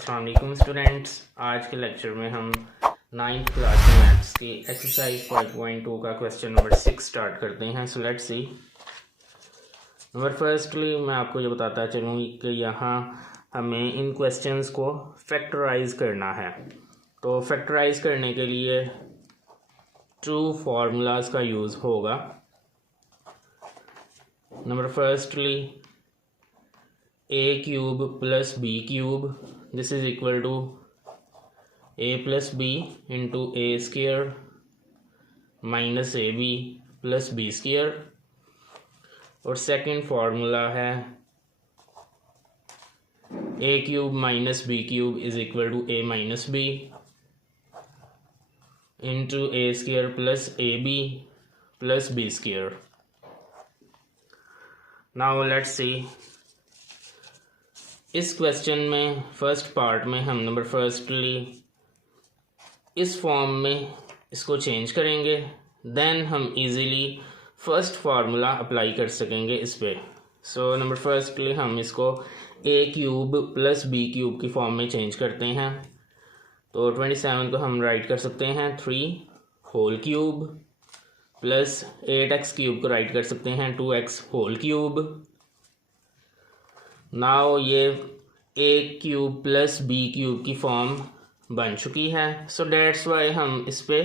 अस्सलाम वालेकुम स्टूडेंट्स। आज के लेक्चर में हम 9th क्लास में मैथ्स की एक्सरसाइज 5.2 का क्वेश्चन नंबर 6 स्टार्ट करते हैं। So let's see. Number firstly मैं आपको ये बताता चलूँ कि यहाँ हमें इन क्वेश्चंस को फैक्टराइज करना है। तो फैक्टराइज करने के लिए 2 फार्मूलाज का यूज़ होगा। Number firstly a cube plus b cube, this is equal to a plus b into a square minus ab plus b square। और सेकंड फार्मूला है a cube minus b cube is equal to a minus b into a square plus ab plus b square। now let's see। इस question में first part में हम number firstly इस form में इसको change करेंगे, then हम इजीली फर्स्ट फार्मूला अप्लाई कर सकेंगे इस पे। सो नंबर फर्स्टली हम इसको a cube plus b cube की फॉर्म में चेंज करते हैं। तो 27 को हम राइट कर सकते हैं 3 whole cube plus 8x cube को राइट कर सकते हैं 2x होल क्यूब। नाउ ये a cube plus b cube की फॉर्म बन चुकी है। सो डेट्स वाई हम इस पे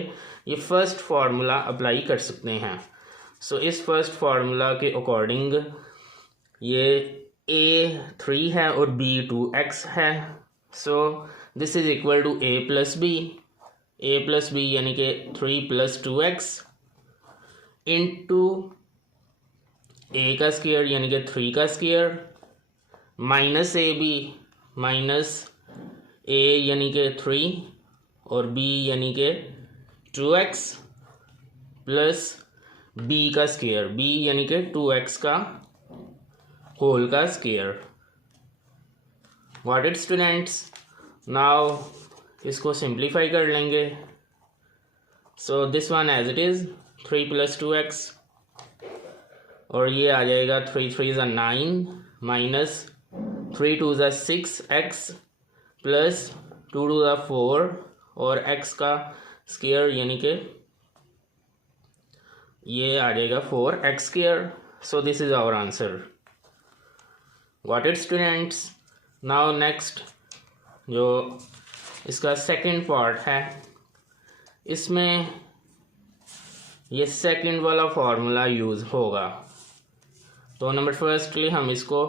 ये फर्स्ट फार्मूला अप्लाई कर सकते हैं। सो इस फर्स्ट फार्मूला के अकॉर्डिंग ये a 3 है और b 2x है। So this is equal to a plus b यानी कि 3 प्लस 2x इंटू a का स्क्वायर यानी कि 3 का square minus A B minus a यानी कि 3 और b यानी कि 2x प्लस b का स्क्वायर b यानी कि 2x का होल का square. Got it students. Now इसको सिंप्लीफाई कर लेंगे। So this one as it is 3 plus 2x और ये आ जाएगा 3 3 9 माइनस 3 2 6x प्लस 2 2 4 और x का स्क्वायर यानी कि ये आ जाएगा 4x square. So this is our answer. Got it students. Now next जो इसका सेकंड पार्ट है, इसमें ये सेकंड वाला फार्मूला यूज़ होगा। तो नंबर फर्स्टली हम इसको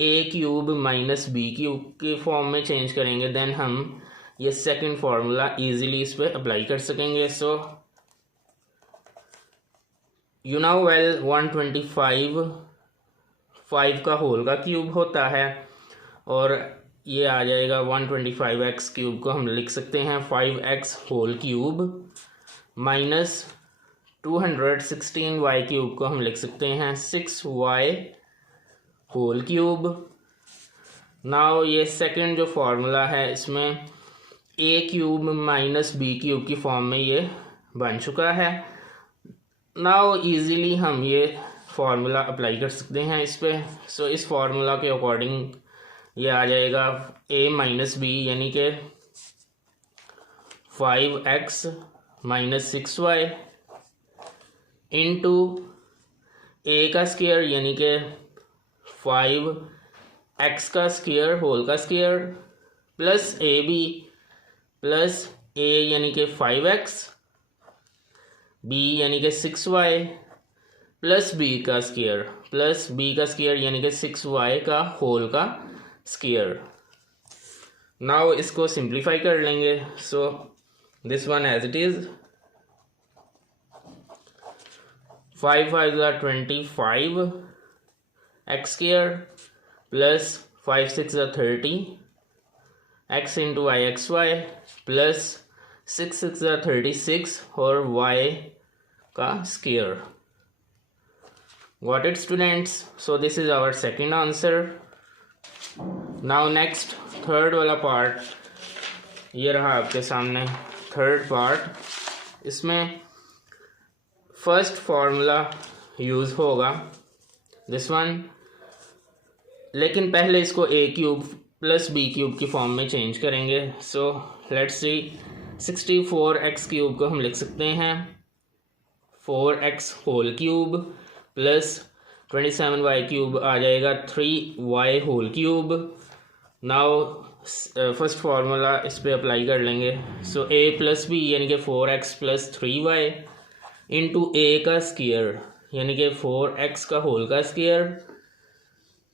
a cube minus b cube के फॉर्म में चेंज करेंगे, देन हम ये सेकंड फार्मूला इजीली इस पर अप्लाई कर सकेंगे। सो यू नो वेल 125 5 का होल का क्यूब होता है और ये आ जाएगा 125x क्यूब को हम लिख सकते हैं 5x whole cube minus 216y cube को हम लिख सकते हैं 6y होल क्यूब। नाउ ये सेकंड जो फार्मूला है इसमें a cube minus b cube की फॉर्म में ये बन चुका है। नाउ इजीली हम ये फार्मूला अप्लाई कर सकते हैं इस पे। सो इस फार्मूला के अकॉर्डिंग ये आ जाएगा a माइनस b यानी कि 5x minus 6y into a का स्क्वायर यानी कि 5x का स्क्वायर होल का square plus ab plus a यानी कि 5x b यानी कि 6y प्लस b का स्क्वायर यानी कि 6y का होल का स्क्वायर। नाउ इसको सिंप्लीफाई कर लेंगे। So this one as it is 5 5 25 x square plus 5 6 30 x into आई एक्स वाई प्लस 6 6 36 और y का स्क्वायर। Got it students? So this is our second answer. Now next third वाला part ये रहा आपके सामने। थर्ड पार्ट इसमें फर्स्ट फार्मूला यूज़ होगा दिस वन, लेकिन पहले इसको a cube plus B cube की फॉर्म में चेंज करेंगे। So let's see 64x cube को हम लिख सकते हैं 4x whole cube plus 27y cube आ जाएगा 3y whole cube. Now first formula इस पे अप्लाई कर लेंगे। सो a प्लस बी यानी कि 4x plus 3y into a का स्क्वायर यानी कि 4x का होल का स्क्वायर।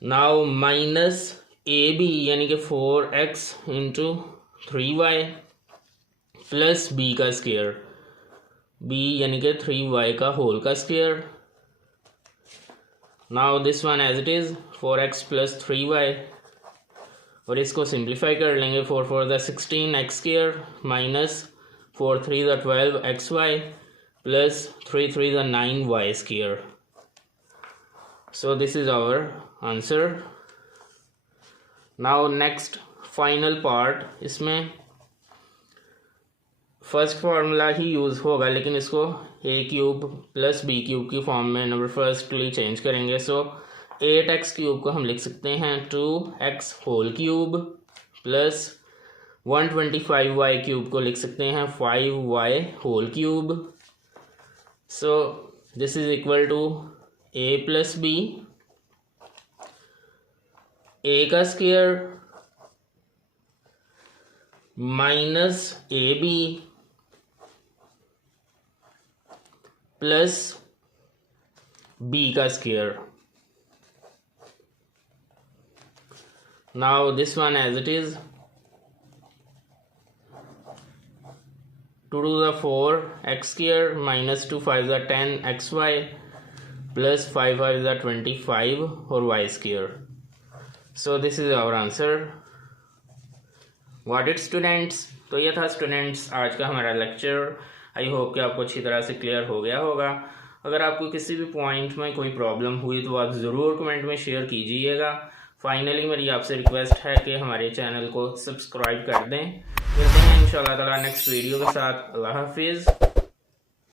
नाउ माइनस ए बी यानी कि 4x into 3y plus b का स्क्वायर b यानी कि 3y का होल का square. Now this one as it is 4x plus 3y और इसको सिंप्लीफाई कर लेंगे। 4 4 द 16x स्क्वायर माइनस 4 3 द 12xy प्लस 3 3 द 9y square. So this is our answer. Now next final part, इसमें फर्स्ट फार्मूला ही यूज़ होगा लेकिन इसको a cube plus b cube की फॉर्म में नंबर फर्स्टली चेंज करेंगे। सो 8x क्यूब को हम लिख सकते हैं 2x whole cube plus 125y cube को लिख सकते हैं 5y whole cube. So this is equal to a plus b, a का स्क्वायर माइनस ए बी प्लस b का square. Now this one as it is 2 to the 4x square minus 2 5 the 10xy plus 5 5 the 25 और y square. So this is our answer. Got it students? तो ये था students आज का हमारा lecture. I hope कि आपको अच्छी तरह से क्लियर हो गया होगा। अगर आपको किसी भी पॉइंट में कोई प्रॉब्लम हुई तो आप ज़रूर कमेंट में शेयर कीजिएगा। फाइनली मेरी आपसे रिक्वेस्ट है कि हमारे चैनल को सब्सक्राइब कर दें। मिलते हैं इंशाल्लाह ताला नेक्स्ट वीडियो के साथ। अल्लाह हाफिज़।